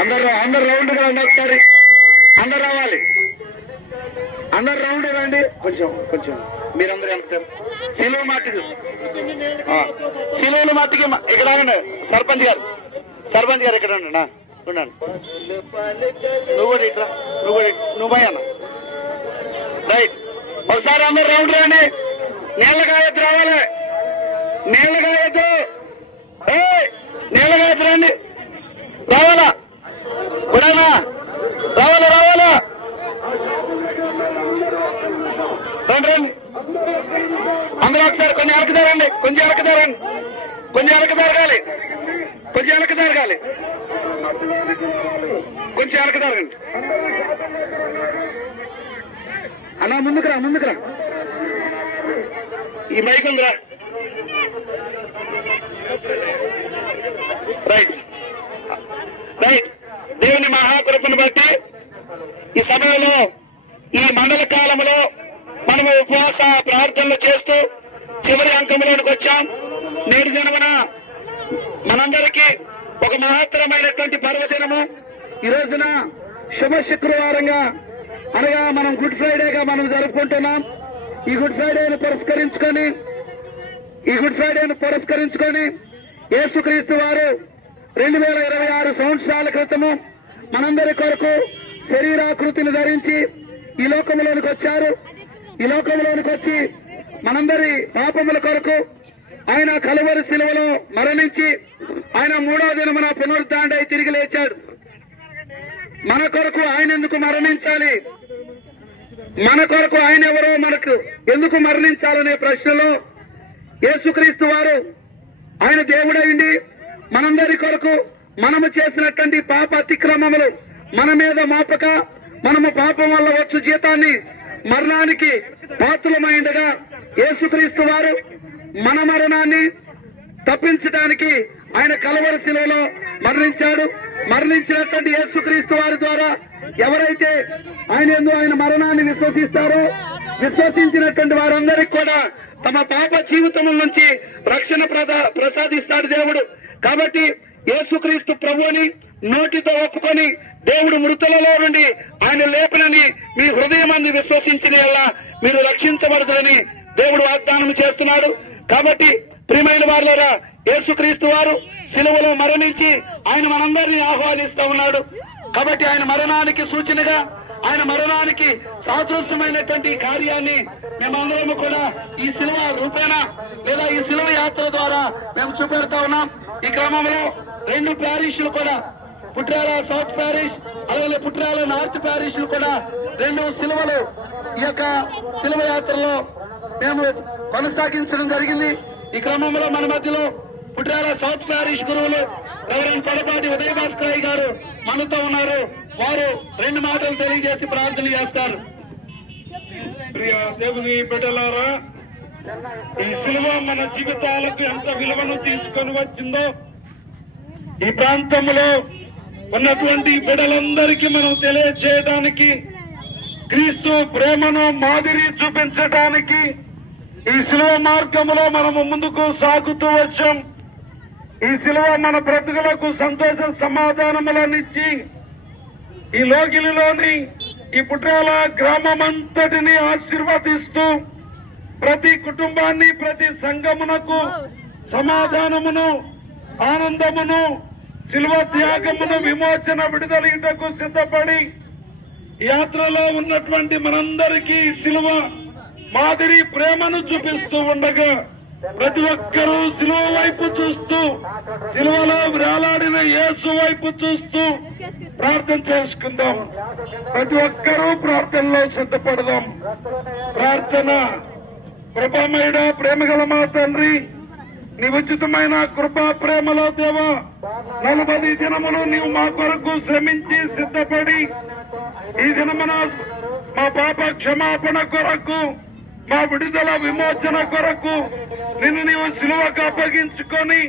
అందరు రౌండ్ గా రండి, ఒకసారి అందరు రావాలి, అందరు రౌండ్ రండి. కొంచెం మీరందరూ వెళ్తారు. సిలువ మట్టికి ఇక్కడ రండి. సర్పంచ్ గారు ఇక్కడ ఉండండి. నువ్వు కూడా ఇట్లా, నువ్వు పోయి అన్న. రైట్, ఒకసారి అందరు రౌండ్ రండి. నీళ్ళ కాయొద్దు, రావాలి. నీళ్ళ కాయొద్దు రండి. రావాలా కూడానా? రావాలా రండి. అందరూ ఒకసారి కొంచెం వెనక జరగండి. కొంచెం వెనక జరగాలి. అన్నా ముందుకు రా. ఈ మైక్ ఉందిరా. రైట్. దేవుని మహాకృపను బట్టి ఈ సమయంలో, ఈ మండల కాలంలో మనము ఉపవాస ప్రార్థనలు చేస్తూ చివరి అంకంలోనికి వచ్చాం. నేటి దినమున మనందరికీ ఒక మహత్తరమైనటువంటి పర్వదినము. ఈ రోజున శుభ శుక్రవారంగా, అనగా మనం గుడ్ ఫ్రైడేగా మనం జరుపుకుంటున్నాం. ఈ గుడ్ ఫ్రైడేను పురస్కరించుకొని యేసుక్రీస్తు వారు 2026 సంవత్సరాల క్రితము మనందరి కొరకు శరీరాకృతిని ధరించి ఈ లోకంలోనికి వచ్చారు. ఈ లోకంలోనికి వచ్చి మనందరి పాపముల కొరకు ఆయన కలువరి శిలువలో మరణించి ఆయన 3వ దినమున పునరుద్ధాండై తిరిగి లేచాడు. మన కొరకు ఆయన ఎందుకు మరణించాలి, మన కొరకు ఆయన ఎవరో మనకు ఎందుకు మరణించాలనే ప్రశ్నలో యేసుక్రీస్తు వారు ఆయన దేవుడైంది మనందరి కొరకు మనము చేసినటువంటి పాప అతిక్రమములు మన మీద మాపక, మనము పాపం వల్ల వచ్చు జీతాన్ని మరణానికి పాత్రమైండగా యేసుక్రీస్తు వారు మన మరణాన్ని తప్పించడానికి ఆయన కలువరి శిలువలో మరణించాడు. మరణించినటువంటి యేసుక్రీస్తు వారి ద్వారా ఎవరైతే ఆయన మరణాన్ని విశ్వసించినటువంటి వారందరికీ కూడా తమ పాప జీవితం నుంచి రక్షణ ప్రసాదిస్తాడు దేవుడు. కాబట్టి యేసుక్రీస్తు ప్రభువుని నోటితో ఒప్పుకొని దేవుడు మృతులలో నుండి ఆయన లేపనని మీ హృదయమాన్ని విశ్వసించిన యెల్లా మీరు రక్షించబడతారని దేవుడు వాగ్దానం చేస్తున్నాడు. కాబట్టి ప్రియమైన వారులారా, యేసుక్రీస్తు వారు సిలువలో మరణించి ఆయన మనందరినీ ఆహ్వానిస్తూ ఉన్నాడు. కాబట్టి ఆయన మరణానికి సూచనగా, ఆయన మరణానికి సాదృశ్యమైనటువంటి కార్యాన్ని మేమందరము కూడా ఈ సిలువ రూపేణ లేదా ఈ సిలువ యాత్ర ద్వారా మేము చూపెడతా ఉన్నాం. ఈ క్రమంలో 2 ప్యారిష్లు కూడా, పుట్రాల సౌత్ ప్యారిష్ అలాగే పుట్రాల నార్త్ ప్యారిష్లు కూడా 2 సిలువలు ఈ యొక్క సిలువ యాత్రలో మేము కొనసాగించడం జరిగింది. ఈ క్రమంలో మన మధ్యలో పుట్రాల సౌత్ ప్యారిష్ గురువులు రెవరెండ్ కొలపాటి ఉదయ భాస్కరయ్య గారు మనతో ఉన్నారు. వారు 2 మాటలు తెలియజేసి ప్రార్థన చేస్తారు. ప్రియ దేవుని బిడ్డలారా, ఈ సిలువ మన జీవితాలకు ఎంత విలువను తీసుకొని వచ్చిందో ఈ ప్రాంతంలో ఉన్నటువంటి బిడ్డలందరికీ మనం తెలియచేయడానికి, క్రీస్తు ప్రేమను మాదిరి చూపించడానికి ఈ సిలువ మార్గంలో మనము ముందుకు సాగుతూ వచ్చాం. ఈ సిలువ మన బ్రతుకులకు సంతోష సమాధానములనిచ్చి ఈ లోగిలిలోని ఈ పుట్రాల గ్రామమంతటిని ఆశీర్వదిస్తూ ప్రతి కుటుంబాన్ని, ప్రతి సంఘమునకు సమాధానమును, ఆనందమును, సిలువ త్యాగమును, విమోచన విడుదలటకు సిద్ధపడి యాత్రలో ఉన్నటువంటి మనందరికీ సిలువ మాదిరి ప్రేమను చూపిస్తూ ఉండగా ప్రతి ఒక్కరూ సిలువ వైపు చూస్తూ, సిలువలో వేలాడిన యేసు వైపు చూస్తూ ప్రార్థన చేసుకుందాం. ప్రతి ఒక్కరూ ప్రార్థనలో సిద్ధపడదాం. ప్రార్థన. కృపామయుడ, ప్రేమగల మా తండ్రి, నీ ఉచితమైన కృపా ప్రేమలో దేవా, 40 దినములు నీవు మా కొరకు శ్రమించి సిద్ధపడి ఈ దినమున మా పాప క్షమాపణ కొరకు, మా విడుదల విమోచన కొరకు నిన్ను నీవు సిలువకు అప్పగించుకొని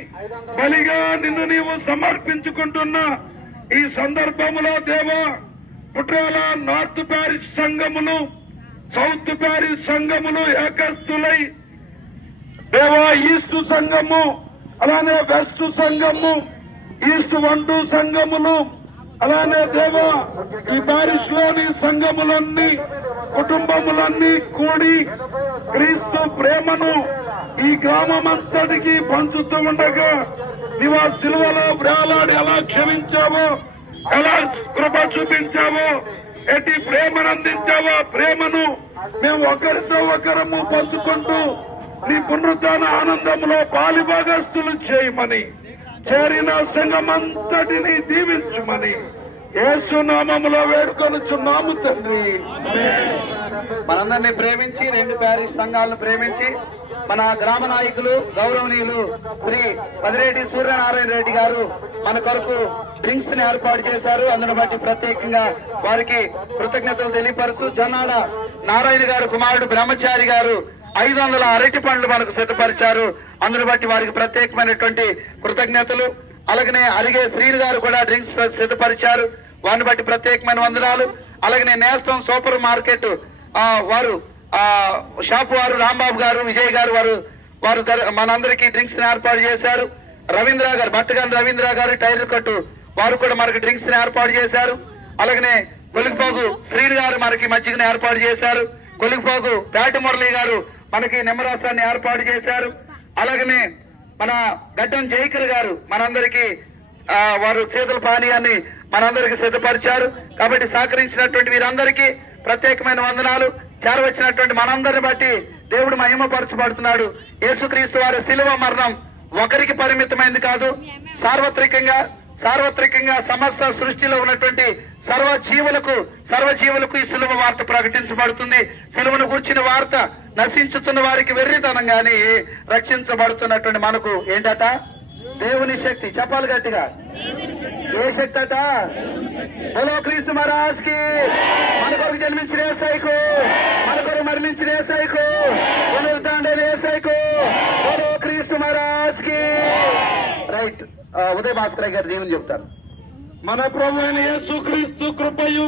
బలిగా నిన్ను నీవు సమర్పించుకుంటున్న ఈ సందర్భములో దేవా, పుట్రాల నార్త్ ప్యారిష్ సంఘములు, సౌత్ ప్యారిష్ సంఘములు ఏకస్తులై దేవా ఈస్ట్ సంఘము, అలానే వెస్ట్ సంఘము, ఈస్ట్ 1, 2 సంఘములు, అలానే దేవా ఈ పారిష్ లోని సంఘములన్నీ, కుటుంబములన్నీ కూడి క్రీస్తు ప్రేమను ఈ గ్రామమంతటికి పంచుతూ ఉండగా నీవు ఆ సిలువలో వేలాడి ఎలా క్షమించావో, ఎలా కృప చూపించావో, ఎట్టి ప్రేమను అందించావో, ప్రేమను మేము ఒకరితో ఒకరము పంచుకుంటూ నీ పునరుద్ధాన ఆనందంలో పాలిభాగస్తులు చేయమని, చేరిన సంఘమంతటిని దీవించుమని యేసు నామములో వేడుకొనుచున్నాము తండ్రి. మనందరినీ ప్రేమించి 2 ప్యారిష్ సంఘాలను ప్రేమించి మన గ్రామ నాయకులు గౌరవనీయులు శ్రీ పదిరెడ్డి సూర్యనారాయణ రెడ్డి గారు మన కొరకు డ్రింక్స్ ని ఏర్పాటు చేశారు. అందును బట్టి ప్రత్యేకంగా వారికి కృతజ్ఞతలు తెలియపరుస్తూ, జొన్నాడ నారాయణ గారు కుమారుడు బ్రహ్మచారి గారు 500 అరటి పండ్లు మనకు సిద్ధపరిచారు. అందును బట్టి వారికి ప్రత్యేకమైనటువంటి కృతజ్ఞతలు. అలాగనే అరిగే శ్రీను గారు కూడా డ్రింక్స్ సిద్ధపరిచారు, వారిని బట్టి ప్రత్యేకమైన వందనాలు. అలాగనే నేస్తం సూపర్ మార్కెట్ వారు షాపు వారు రాంబాబు గారు, విజయ్ గారు వారు మనందరికీ డ్రింక్స్ ని ఏర్పాటు చేశారు. రవీంద్ర గారు, భట్టగాని రవీంద్ర గారు టైర్ కట్టు వారు కూడా మనకి డ్రింక్స్ ని ఏర్పాటు చేశారు. అలాగనే కొలిగిపోగు శ్రీను గారు మనకి మజ్జిగని ఏర్పాటు చేశారు. కొలిగిపోగు పేట మురళి గారు మనకి నిమ్మరసాన్ని ఏర్పాటు చేశారు. అలాగనే మన గడ్డం జైకర్ గారు మనందరికీ వారు చేతుల పానీయాన్ని మనందరికీ సిద్ధపరిచారు. కాబట్టి సహకరించినటువంటి వీరందరికీ ప్రత్యేకమైన వందనాలు. చేరవచ్చినటువంటి మనందరిని బట్టి దేవుడు మహిమపరచబడుతున్నాడు. యేసుక్రీస్తు వారి శిలువ మరణం ఒకరికి పరిమితమైంది కాదు, సార్వత్రికంగా సమస్త సృష్టిలో ఉన్నటువంటి సర్వజీవులకు ఈ శిలువ వార్త ప్రకటించబడుతుంది. శిలువను కూర్చిన వార్త నశించుతున్న వారికి వెర్రితనం గాని రక్షించబడుతున్నటువంటి మనకు ఏంటట? దేవుని శక్తి. చెప్పాలి గట్టిగా, ఏ శక్తి అట? బోలో క్రీస్తు మహారాజ్ కి. మన కొరకు జన్మించిన యేసయ్యకు, మన కొరకు మరణించిన యేసయ్యకు, పునరుద్ధానుడైన యేసయ్యకు బోలో క్రీస్తు మహారాజ్ కి. రైట్. ఉదయ భాస్కర్ గారు దేవుని చెప్తారు. మన ప్రభు అయిన యేసుక్రీస్తు కృపయు,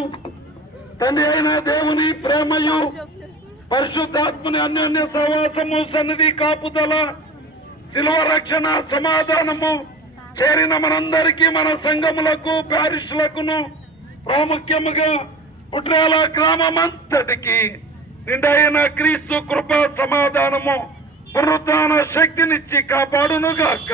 తండ్రి అయిన దేవుని ప్రేమయు, పరిశుద్ధాత్మని అన్యోన్య సహవాసము, సన్నిధి కాపుదల, శిలువ రక్షణ, సమాధానము చేరిన మనందరికీ, మన సంఘములకు, ప్యారిష్లకును, ప్రాముఖ్యముగా పుట్రాల గ్రామమంతటికి నిండైన క్రీస్తు కృప, సమాధానము, పునరుద్ధాన శక్తినిచ్చి కాపాడునుగాక.